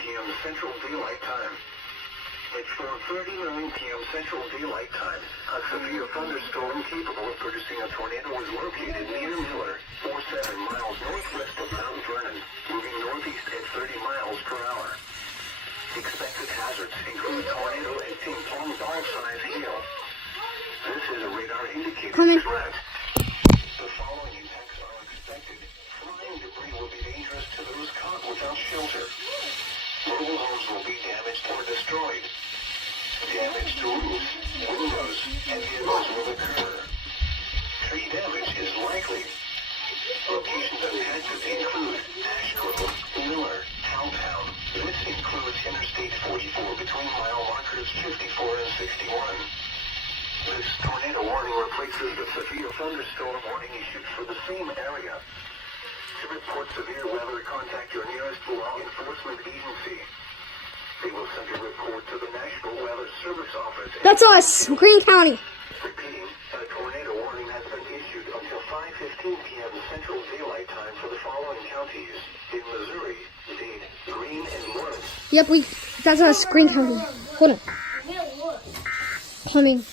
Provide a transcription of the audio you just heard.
p.m. Central Daylight Time. At 4:39 p.m. Central Daylight Time, a severe thunderstorm capable of producing a tornado was located near Miller, 47 miles northwest of Mount Vernon, moving northeast at 30 miles per hour. Expected hazards include tornado and ping-pong ball-sized hail. This is a radar-indicated threat. The following impacts are expected. Flying debris will be dangerous to those caught without shelter. Mobile homes will be damaged or destroyed. Damage to roofs, windows, and vehicles will occur. Tree damage is likely. Locations impacted include Ash Grove, Miller, Howtown. This includes Interstate 44 between mile markers 54 and 61. This tornado warning replaces the severe thunderstorm warning issued for the same area. To report severe weather, contact your nearest law enforcement agency. They will send a report to the National Weather Service Office. That's us, Greene County. Repeating, a tornado warning has been issued until 5:15 p.m. Central Daylight Time for the following counties. In Missouri, Dade, Greene, and Lawrence. Yep, that's us, Greene County. Hold on. Coming.